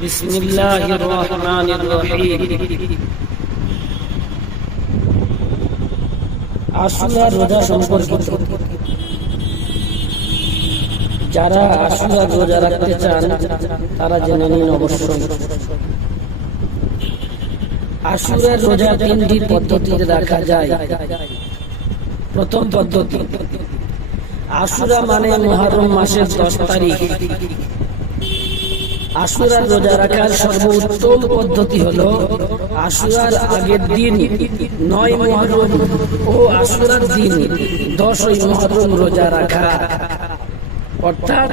بسم الله الرحمن الرحيم আশুরা রোজা সম্পর্কিত যারা আশুরা রোজা রাখতে চান তারা জেনে নিন অবশ্যই আশুরার রোজা তিনটি পদ্ধতিতে রাখা যায় প্রথম পদ্ধতি আশুরা মানে মহারম মাসের দশ তারিখ আশুরার রোজা রাখার সর্বোত্তম পদ্ধতি হলো আশুরার আগের দিন নয় মহরম ও আশুরার দিন দশই মহরম রোজা রাখা। অর্থাৎ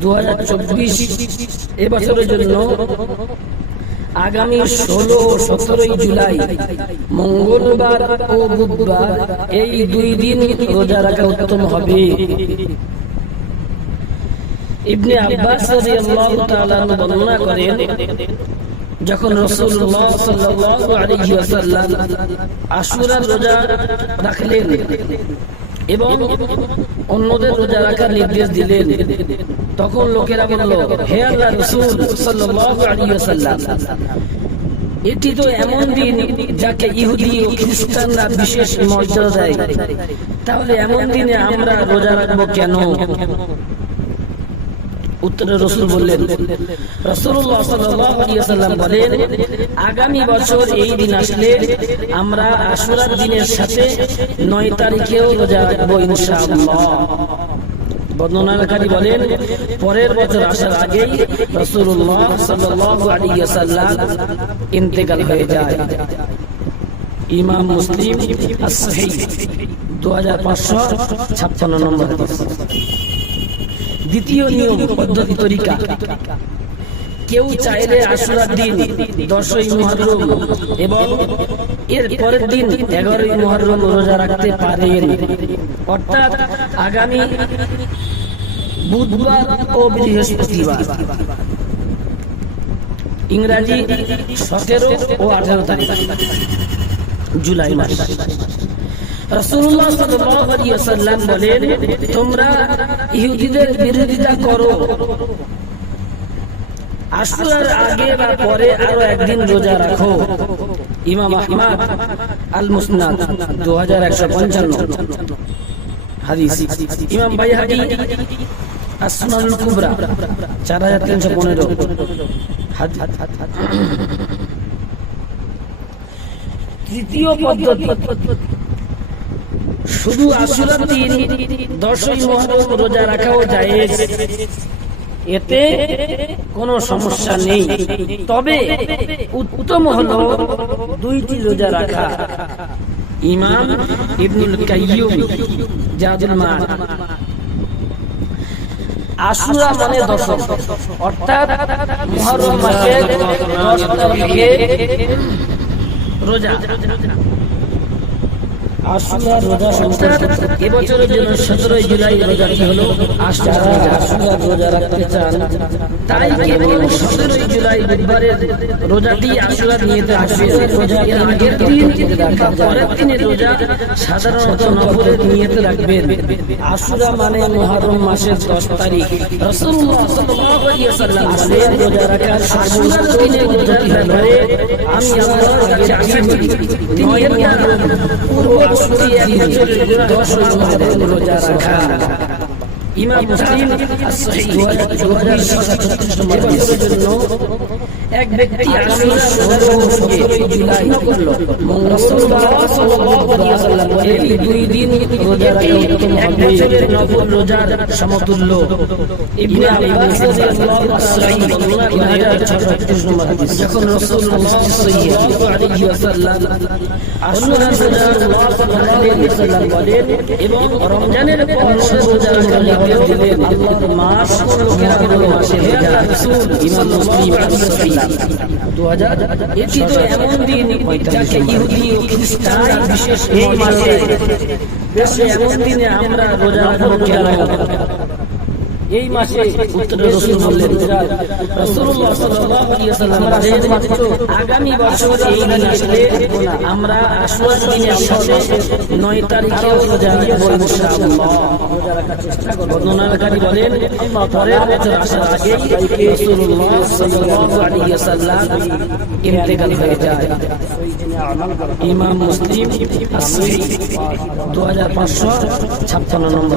দু হাজার চব্বিশ এবছরের জন্য আগামী ষোলো ও সতেরোই জুলাই মঙ্গলবার ও বুধবার এই দুই দিন রোজা রাখা উত্তম হবে। ইবনে আব্বাস রাদিয়াল্লাহু তাআলা বর্ণনা করেন, যখন রাসূলুল্লাহ সাল্লাল্লাহু আলাইহি ওয়াসাল্লাম আশুরার রোজা রাখলেন এবং অন্যদের রোজা রাখার নির্দেশ দিলেন, তখন লোকেরা বলল, হে আল্লাহ রাসূল সাল্লাল্লাহু আলাইহি ওয়াসাল্লাম, এটি তো এমন দিন যাকে ইহুদি ও খ্রিস্টানরা বিশেষ মর্যাদা দেয়। তাহলে এমন দিনে আমরা রোজা রাখব কেন? উত্তরে রসুল বললেন রসুল্লাহ সাল্লাম বলেন, আগামী বছর এই দিন আসলে আমরা আশুরার দিনের সাথে নয় তারিখেও রোজা রাখব ইনশাআল্লাহ বর্ণনাকারী বলেন, পরের বছর আসার আগেই রসুল্লাহ সাল্লাম ইন্তেকাল হয়ে যায় ইমাম মুসলিম দু হাজার পাঁচশো ছাপ্পান্ন নম্বর। দ্বিতীয় নিয়ম পদ্ধতি তরিকা। কেউ চাইলে আশুরার দিন দশই মহরম এবং এর পরের দিন এগারোই মহরম রোজা রাখতে পারেন। অর্থাৎ আগামী বুধবার ও বৃহস্পতিবার। ইংরাজি সতেরো ও আঠারো তারিখ, জুলাই মাস। আলাইহি ওয়াসাল্লাম বলেন, তোমরা ইহুদিদের বিরোধিতা করো। আশুরার আগে বা পরে আরও একদিন রোজা রাখো। ইমাম আহমদ আল মুসনাদ 2155 হাদিস। ইমাম বাইহাকি আসনানুল কুবরা 4315 হাদিস। তৃতীয় পদ্ধতি শুধু আশুরার দিন দশই মহরম রোজা রাখাও যায় এতে কোনো সমস্যা নেই। তবে উত্তম হলো দুইটি রোজা রাখা। ইমাম ইবনুল কাইয়ুম জাদুল আশুরা মানে দশম। অর্থাৎ মহরম মাসের দশ তারিখে রোজা। আশুরা রোজা সম্পর্কিত এবছরের জন্য সতেরোই জুলাই রোজাটি হলো আশুরা আশুরা রোজা রাখতে চান তাই কেবল সতেরোই জুলাই বুধবারের রোজাটি আশুরা নিয়েতে আসবে রোজা এর আগের দিন পরের দিনের রোজা সাধারণত নফলের নিয়েতে রাখবেন। আশুরা মানে মুহররম মাসের দশ তারিখ। রাসূলুল্লাহ সাল্লাল্লাহু আলাইহি ওয়াসাল্লাম বলেন রোজা রাখার আশুরা দিনে রোজাটি হলে আমি আল্লাহর কাছে করি তিনি এর পূর্ব আশুরি এক বছরের দশ মুহররম রোজা রাখা ইমাম মুসলিম as-সহিহ 2636 নম্বর জন্য এক ব্যক্তি আশুরা রোজা জুলাই করল রাসূলুল্লাহ সাল্লাল্লাহু আলাইহি ওয়াসাল্লাম বলেন এই দুই দিন রোজা উত্তম হবে নফল রোজার সমতুল্য ইবনে আব্বাস রাদিয়াল্লাহু আস-সহিহ বর্ণনা করেন 636 নম্বর হাদিস যখন রাসূলুল্লাহ সাল্লাল্লাহু আলাইহি ওয়াসাল্লাম আশুরা রোজা সাল্লাল্লাহু বলেন এবং রমজানের পর রোজা রাখা নির্দেশ আল্লাহর মাস লোকেরা বলল মাসে হে ইমাম মুসলিম আলাইহিস দু হাজার এটি তো এমন দিন যাকে ইহুদি ও খ্রিস্টান বিশেষ এই মাসে এমন দিনে আমরা রোজা রাখব কেন এই মাসে উত্তরে রসুল বললেন রাসূলুল্লাহ সাল্লাল্লাহু আলাইহি ওয়াসাল্লাম আগামী বছর এই দিন আসলে আমরা দিনের নয় তারিখে রোজা রাখব ইনশাআল্লাহ। বর্ণনাকারী বলেন পরের বছর আসার আগে রাসূলুল্লাহ সাল্লাল্লাহু আলাইহি ওয়াসাল্লাম ইন্তেকাল হয়ে যায়। ইমাম মুসলিম আসি দু হাজার পাঁচশো ছাপ্পান্ন নম্বর